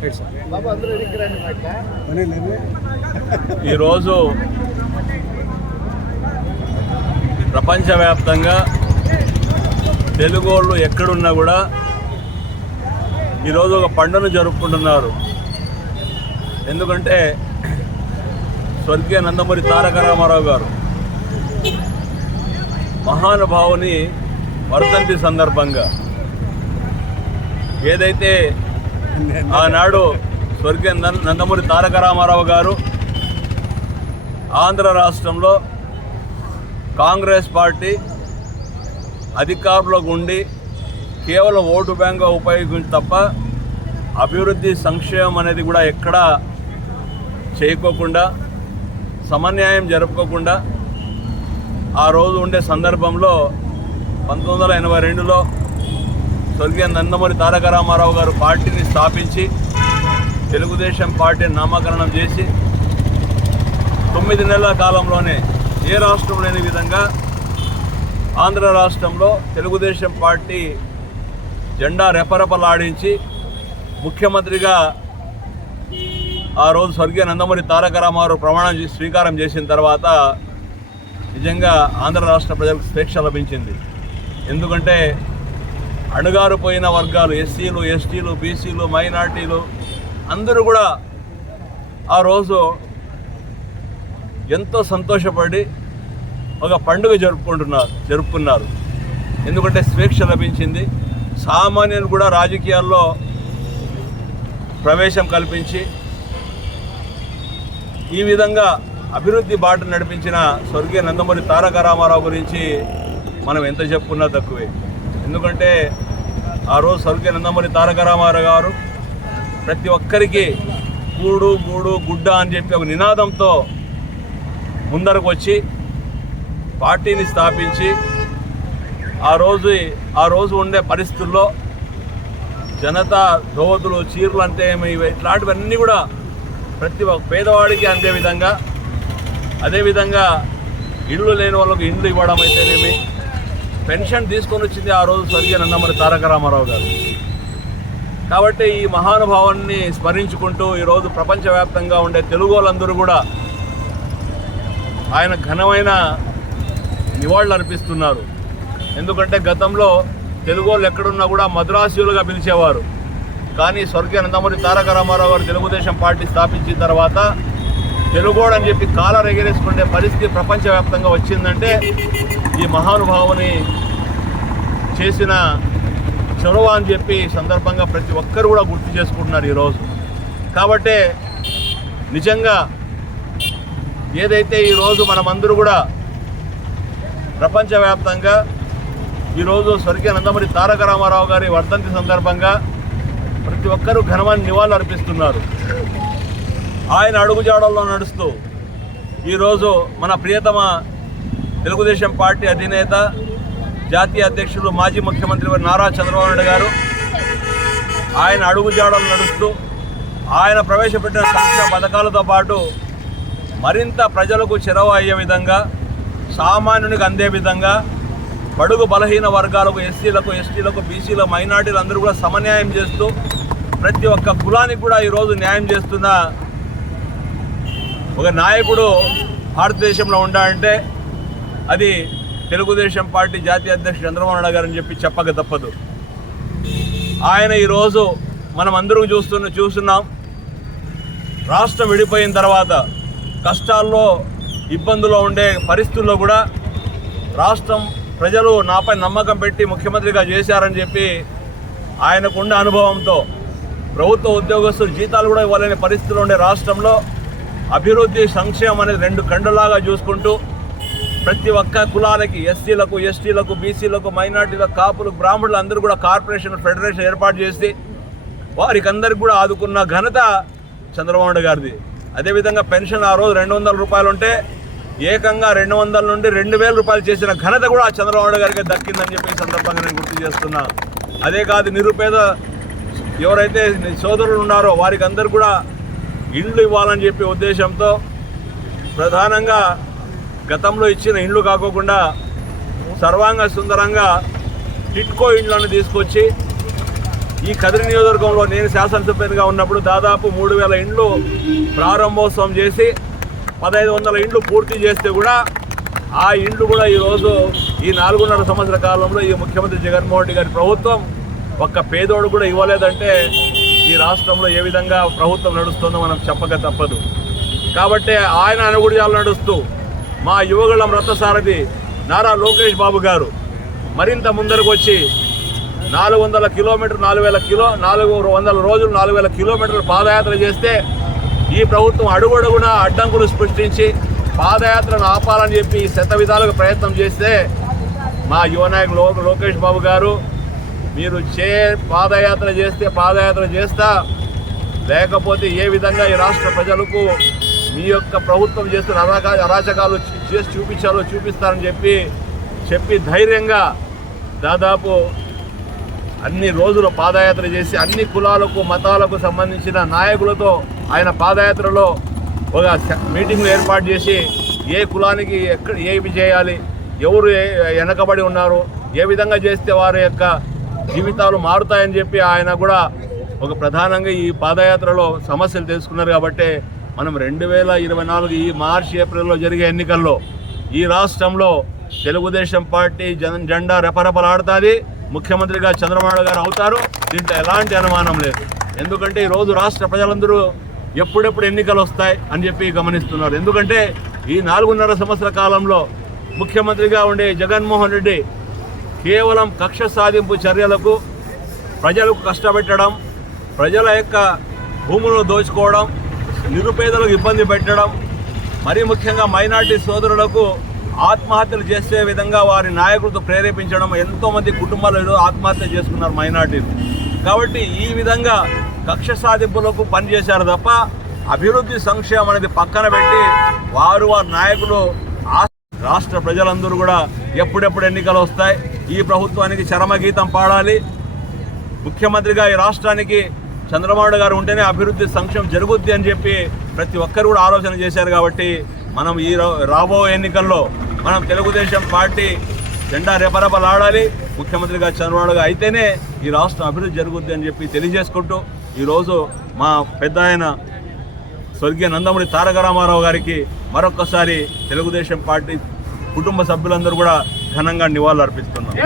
ఈరోజు ప్రపంచవ్యాప్తంగా తెలుగు వాళ్ళు ఎక్కడున్నా కూడా ఈరోజు ఒక పండుగను జరుపుకుంటున్నారు. ఎందుకంటే స్వర్గీయ నందమూరి తారక రామారావు గారు మహానుభావుని వర్ధంతి సందర్భంగా ఏదైతే ఆనాడు స్వర్గీయ నంద- నందమూరి తారక రామారావు గారు ఆంధ్ర రాష్ట్రంలో కాంగ్రెస్ పార్టీ అధికారంలో ఉండి కేవలం ఓటు బ్యాంక్గా ఉపయోగించి తప్ప అభివృద్ధి సంక్షేమం అనేది కూడా ఎక్కడా చేయకోకుండా సమన్యాయం జరుపుకోకుండా ఆ రోజు ఉండే సందర్భంలో పంతొమ్మిది వందల ఎనభై రెండులో స్వర్గీయ నందమూరి తారక రామారావు గారు పార్టీని స్థాపించి తెలుగుదేశం పార్టీని నామకరణం చేసి తొమ్మిది నెలల కాలంలోనే ఏ రాష్ట్రం లేని విధంగా ఆంధ్ర రాష్ట్రంలో తెలుగుదేశం పార్టీ జెండా రెపరెపలాడించి ముఖ్యమంత్రిగా ఆ రోజు స్వర్గీయ నందమూరి తారక రామారావు ప్రమాణం స్వీకారం చేసిన తర్వాత నిజంగా ఆంధ్ర రాష్ట్ర ప్రజలకు స్వేచ్ఛ లభించింది. ఎందుకంటే అణుగారిపోయిన వర్గాలు ఎస్సీలు ఎస్టీలు బీసీలు మైనార్టీలు అందరూ కూడా ఆ రోజు ఎంతో సంతోషపడి ఒక పండుగ జరుపుకుంటున్నారు జరుపుకున్నారు. ఎందుకంటే స్వేచ్ఛ లభించింది. సామాన్యులు కూడా రాజకీయాల్లో ప్రవేశం కల్పించి ఈ విధంగా అభివృద్ధి బాట నడిపించిన స్వర్గీయ నందమూరి తారక రామారావు గురించి మనం ఎంత చెప్పుకున్నా తక్కువే. ఎందుకంటే ఆ రోజు సరుకే నందమూరి తారక రామారావు గారు ప్రతి ఒక్కరికి కూడు గూడు గుడ్డ అని చెప్పి ఒక నినాదంతో ముందరకు వచ్చి పార్టీని స్థాపించి ఆ రోజు ఆ రోజు ఉండే పరిస్థితుల్లో జనతా దోవతులు చీరలు అంటే ఏమి ఇట్లాంటివన్నీ కూడా ప్రతి ఒక్క పేదవాడికి అందే విధంగా అదేవిధంగా ఇళ్ళు లేని వాళ్ళకి ఇండ్లు ఇవ్వడం అయితేనేమి పెన్షన్ తీసుకొని వచ్చింది ఆ రోజు స్వర్గీయ నందమూరి తారక రామారావు గారు. కాబట్టి ఈ మహానుభావాన్ని స్మరించుకుంటూ ఈరోజు ప్రపంచవ్యాప్తంగా ఉండే తెలుగు వాళ్ళందరూ కూడా ఆయన ఘనమైన నివాళులు అర్పిస్తున్నారు. ఎందుకంటే గతంలో తెలుగు వాళ్ళు ఎక్కడున్నా కూడా మద్రాసీయులుగా పిలిచేవారు. కానీ స్వర్గీయ నందమూరి తారక రామారావు గారు తెలుగుదేశం పార్టీ స్థాపించిన తర్వాత తెలుగోడు అని చెప్పి కాలర్ ఎగరేసుకునే పరిస్థితి ప్రపంచవ్యాప్తంగా వచ్చిందంటే ఈ మహానుభావుని చేసిన చొరవ అని చెప్పి సందర్భంగా ప్రతి ఒక్కరు కూడా గుర్తు చేసుకుంటున్నారు ఈరోజు. కాబట్టే నిజంగా ఏదైతే ఈరోజు మనమందరూ కూడా ప్రపంచవ్యాప్తంగా ఈరోజు స్వర్గీయ నందమూరి తారక రామారావు గారి వర్ధంతి సందర్భంగా ప్రతి ఒక్కరూ ఘనమైన నివాళులు అర్పిస్తున్నారు ఆయన అడుగుజాడల్లో నడుస్తూ ఈరోజు మన ప్రియతమ తెలుగుదేశం పార్టీ అధినేత జాతీయ అధ్యక్షులు మాజీ ముఖ్యమంత్రి నారా చంద్రబాబు నాయుడు గారు ఆయన అడుగుజాడలు నడుస్తూ ఆయన ప్రవేశపెట్టిన సంక్షేమ పథకాలతో పాటు మరింత ప్రజలకు చెరవ అయ్యే విధంగా సామాన్యునికి అందే విధంగా బడుగు బలహీన వర్గాలకు ఎస్సీలకు ఎస్టీలకు బీసీల మైనార్టీలు అందరూ కూడా సమన్యాయం చేస్తూ ప్రతి ఒక్క కులానికి కూడా ఈరోజు న్యాయం చేస్తున్న ఒక నాయకుడు భారతదేశంలో ఉండాలంటే అది తెలుగుదేశం పార్టీ జాతీయ అధ్యక్షుడు చంద్రబాబు నాయుడు గారు అని చెప్పి చెప్పక తప్పదు. ఆయన ఈరోజు మనం అందరూ చూస్తున్న చూస్తున్నాం. రాష్ట్రం విడిపోయిన తర్వాత కష్టాల్లో ఇబ్బందుల్లో ఉండే పరిస్థితుల్లో కూడా రాష్ట్రం ప్రజలు నాపై నమ్మకం పెట్టి ముఖ్యమంత్రిగా చేశారని చెప్పి ఆయనకున్న అనుభవంతో ప్రభుత్వ ఉద్యోగస్తులు జీతాలు కూడా ఇవ్వలేని పరిస్థితులు ఉండే రాష్ట్రంలో అభివృద్ధి సంక్షేమం అనేది రెండు కండులాగా చూసుకుంటూ ప్రతి ఒక్క కులాలకి ఎస్సీలకు ఎస్టీలకు బీసీలకు మైనార్టీలకు కాపులకు బ్రాహ్మణులు అందరూ కూడా కార్పొరేషన్ ఫెడరేషన్ ఏర్పాటు చేసి వారికి అందరికి కూడా ఆదుకున్న ఘనత చంద్రబాబు గారిది. అదేవిధంగా పెన్షన్ ఆ రోజు రెండు వందల రూపాయలు ఉంటే ఏకంగా రెండు వందల నుండి రెండు వేల రూపాయలు చేసిన ఘనత కూడా చంద్రబాబు గారికి దక్కిందని చెప్పి సందర్భంగా నేను గుర్తు చేస్తున్నా. అదే కాదు నిరుపేద ఎవరైతే సోదరులు ఉన్నారో వారికి అందరు కూడా ఇండ్లు ఇవ్వాలని చెప్పే ఉద్దేశంతో ప్రధానంగా గతంలో ఇచ్చిన ఇండ్లు కాకోకుండా సర్వాంగ సుందరంగా టిట్కో ఇండ్లను తీసుకొచ్చి ఈ కదిరి నియోజకవర్గంలో నేను శాసనసభ్యునిగా ఉన్నప్పుడు దాదాపు మూడు వేల ఇండ్లు ప్రారంభోత్సవం చేసి పదహైదు వందల ఇండ్లు పూర్తి చేస్తే కూడా ఆ ఇండ్లు కూడా ఈరోజు ఈ నాలుగున్నర సంవత్సర కాలంలో ఈ ముఖ్యమంత్రి జగన్మోహన్ రెడ్డి గారి ప్రభుత్వం ఒక్క పేదోడు కూడా ఇవ్వలేదంటే ఈ రాష్ట్రంలో ఏ విధంగా ప్రభుత్వం నడుస్తుందో మనం చెప్పక తప్పదు. కాబట్టి ఆయన అనుగుడియాలు నడుస్తూ మా యువగళం రథసారథి నారా లోకేష్ బాబు గారు మరింత ముందరకు వచ్చి నాలుగు వందల కిలోమీటర్ నాలుగు వేల కిలో నాలుగు వందల రోజులు నాలుగు వేల కిలోమీటర్లు పాదయాత్ర చేస్తే ఈ ప్రభుత్వం అడుగడుగున అడ్డంకులు సృష్టించి పాదయాత్రను ఆపాలని చెప్పి శత విధాలుగా ప్రయత్నం చేస్తే మా యువ నాయకులు లో- లోకేష్ బాబు గారు మీరు చే పాదయాత్ర చేస్తే పాదయాత్ర చేస్తా. లేకపోతే ఏ విధంగా ఈ రాష్ట్ర ప్రజలకు మీ యొక్క ప్రభుత్వం చేస్తున్న అరాకా అరాచకాలు చేసి చూపించాలో చూపిస్తారని చెప్పి చెప్పి ధైర్యంగా దాదాపు అన్ని రోజులు పాదయాత్ర చేసి అన్ని కులాలకు మతాలకు సంబంధించిన నాయకులతో ఆయన పాదయాత్రలో ఒక మీటింగ్లు ఏర్పాటు చేసి ఏ కులానికి ఎక్కడ ఏమి చేయాలి ఎవరు ఏ- వెనకబడి ఉన్నారు ఏ విధంగా చేస్తే వారి యొక్క జీవితాలు మారుతాయని చెప్పి ఆయన కూడా ఒక ప్రధానంగా ఈ పాదయాత్రలో సమస్యలు తెలుసుకున్నారు కాబట్టి మనం రెండు వేల ఇరవై నాలుగు ఈ మార్చి ఏప్రిల్లో జరిగే ఎన్నికల్లో ఈ రాష్ట్రంలో తెలుగుదేశం పార్టీ జన జెండా రెపరెపలాడుతుంది. ముఖ్యమంత్రిగా చంద్రబాబు గారు అవుతారు. దీంట్లో ఎలాంటి అనుమానం లేదు. ఎందుకంటే ఈరోజు రాష్ట్ర ప్రజలందరూ ఎప్పుడెప్పుడు ఎన్నికలు వస్తాయి అని చెప్పి గమనిస్తున్నారు. ఎందుకంటే ఈ నాలుగున్నర సంవత్సర కాలంలో ముఖ్యమంత్రిగా ఉండే జగన్మోహన్ రెడ్డి కేవలం కక్ష సాధింపు చర్యలకు ప్రజలకు కష్టపెట్టడం ప్రజల యొక్క భూములను దోచుకోవడం నిరుపేదలకు ఇబ్బంది పెట్టడం మరీ ముఖ్యంగా మైనార్టీ సోదరులకు ఆత్మహత్యలు చేసే విధంగా వారి నాయకులతో ప్రేరేపించడం ఎంతోమంది కుటుంబాలు ఆత్మహత్య చేసుకున్నారు మైనార్టీలు. కాబట్టి ఈ విధంగా కక్ష సాధింపులకు పనిచేశారు తప్ప అభివృద్ధి సంక్షేమం అనేది పక్కన పెట్టి వారు వారి నాయకులు రాష్ట్ర ప్రజలందరూ కూడా ఎప్పుడెప్పుడు ఎన్నికలు వస్తాయి ఈ ప్రభుత్వానికి చరమగీతం పాడాలి. ముఖ్యమంత్రిగా ఈ రాష్ట్రానికి చంద్రబాబు గారు ఉంటేనే అభివృద్ధి సంక్షేమం జరుగుద్ది అని చెప్పి ప్రతి ఒక్కరు కూడా ఆలోచన చేశారు కాబట్టి మనం ఈ రాబోయే రాబో ఎన్నికల్లో మనం తెలుగుదేశం పార్టీ జెండా రెపరెపలాడాలి. ముఖ్యమంత్రిగా చంద్రబాబు గారు అయితేనే ఈ రాష్ట్రం అభివృద్ధి జరుగుద్ది అని చెప్పి తెలియజేసుకుంటూ ఈరోజు మా పెద్ద ఆయన స్వర్గీయ నందమూరి తారక రామారావు గారికి మరొకసారి తెలుగుదేశం పార్టీ కుటుంబ సభ్యులందరూ కూడా ఘనంగా నివాళులు అర్పిస్తున్నాం